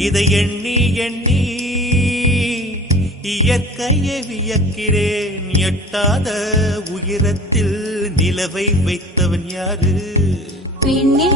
இதை எண்ணி எண்ணி இயற்கையை வியக்கிறேன். எட்டாத உயரத்தில் நிலவை வைத்தவன் யாரு? பெண்ணே